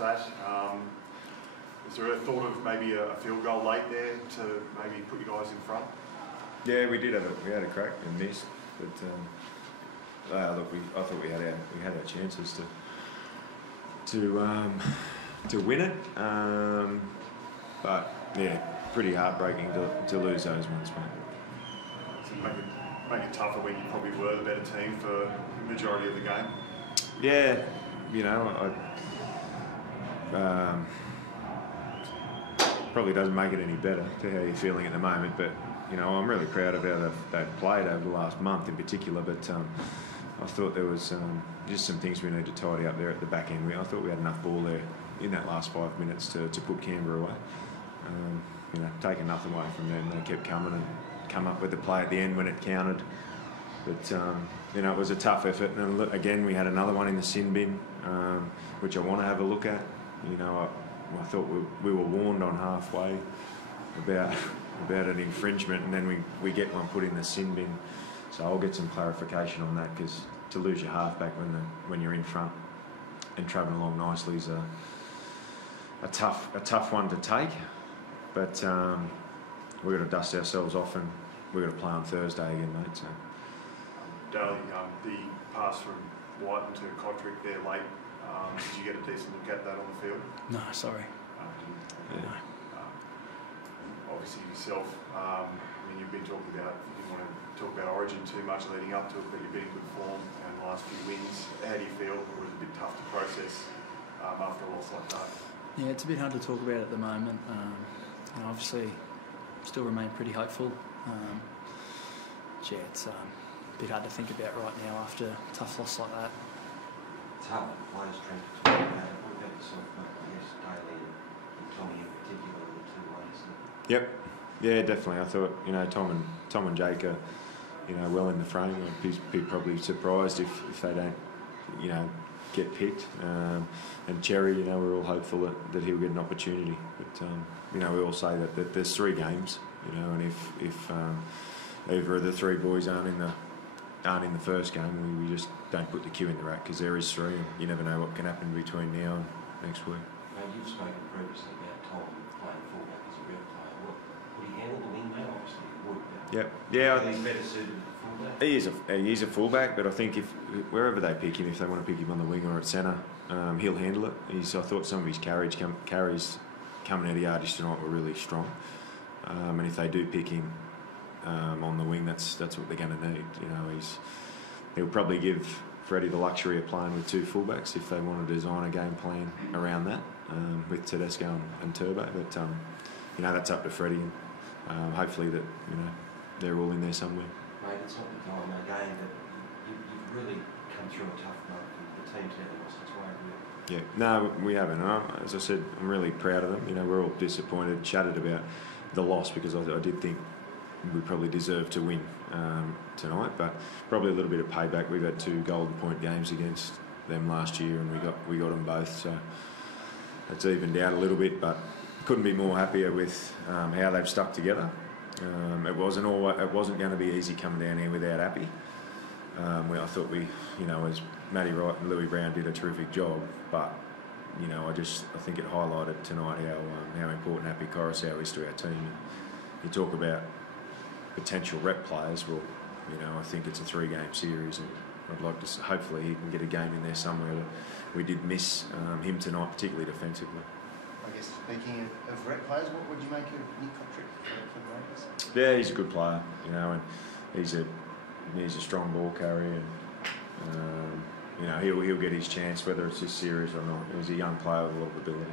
that. Is there a thought of maybe a field goal late there to maybe put you guys in front? Yeah, we did we had a crack and missed, but look, I thought we had our chances to win it, but yeah, pretty heartbreaking to lose those ones, mate. So make it tougher when you probably were the better team for the majority of the game. Yeah, you know, probably doesn't make it any better to how you're feeling at the moment, but you know, I'm really proud of how they've played over the last month in particular, but I thought there was just some things we need to tidy up there at the back end. I thought we had enough ball there in that last 5 minutes to put Canberra away. You know, taking nothing away from them, they kept coming and come up with the play at the end when it counted. But you know, it was a tough effort, and look, again we had another one in the sin bin, which I want to have a look at. You know, I thought we were warned on halfway about an infringement, and then we get one put in the sin bin. So I'll get some clarification on that, because to lose your halfback when you're in front and travelling along nicely is a tough one to take. But we've got to dust ourselves off, and we've got to play on Thursday again, mate. So. Daly, the pass from White into Kotrick there late, did you get a decent look at that on the field? No, sorry. No. Obviously yourself, I mean, you've been talking about, you didn't want to talk about Origin too much leading up to it, but you've been in good form in the last few wins. How do you feel? Or was it a bit tough to process after a loss like that? Yeah, it's a bit hard to talk about at the moment. You know, obviously, still remain pretty hopeful. Yeah, it's a bit hard to think about right now after a tough loss like that. It's hard for players, Trent, to talk about it. What about yourself, mate? I guess Daly and Tommy in particular are the two ways that... Yep. Yeah, definitely. I thought, you know, Tom and Jake are, you know, well in the frame. I'd be probably surprised if they don't, you know, get picked. And Cherry, you know, we're all hopeful that he'll get an opportunity. But you know, we all say that there's 3 games, you know, and if either of the 3 boys aren't in the first game, we just don't put the cue in the rack, because there is 3, and you never know what can happen between now and next week. You've spoken previously about Tom playing fullback as a real player. Would he handle the wing now? Obviously he would. Yep. Yeah. He's better suited as a fullback. He is a fullback, but I think wherever they pick him, if they want to pick him on the wing or at centre, he'll handle it. I thought some of his carries coming out of yardage tonight were really strong, and if they do pick him on the wing, that's what they're going to need. You know, he'll probably give Freddie the luxury of playing with 2 fullbacks if they want to design a game plan around that, with Tedesco and Turbo. But you know, that's up to Freddie. Hopefully that, you know, they're all in there somewhere. Mate, it's not the time again that you've really come through a tough month, and the team's never lost its way, really. Yeah, no, we haven't. As I said, I'm really proud of them. You know, we're all disappointed, shattered about the loss, because I did think we probably deserved to win tonight, but probably a little bit of payback. We've had 2 golden point games against them last year, and we got them both, so it's evened out a little bit, but couldn't be more happier with how they've stuck together. It wasn't going to be easy coming down here without Appy. I thought you know, as Matty Wright and Louis Brown did a terrific job, but you know, I think it highlighted tonight how important Appy Coruscant is to our team. You talk about potential rep players. Well, you know, I think it's a 3-game series, and I'd like to hopefully he can get a game in there somewhere. We did miss him tonight, particularly defensively. I guess speaking of rep players, what would you make of Nick Kotrick for the Raiders? Yeah, he's a good player, you know, and he's a strong ball carrier, and you know, he'll get his chance whether it's this series or not. He's a young player with a lot of ability.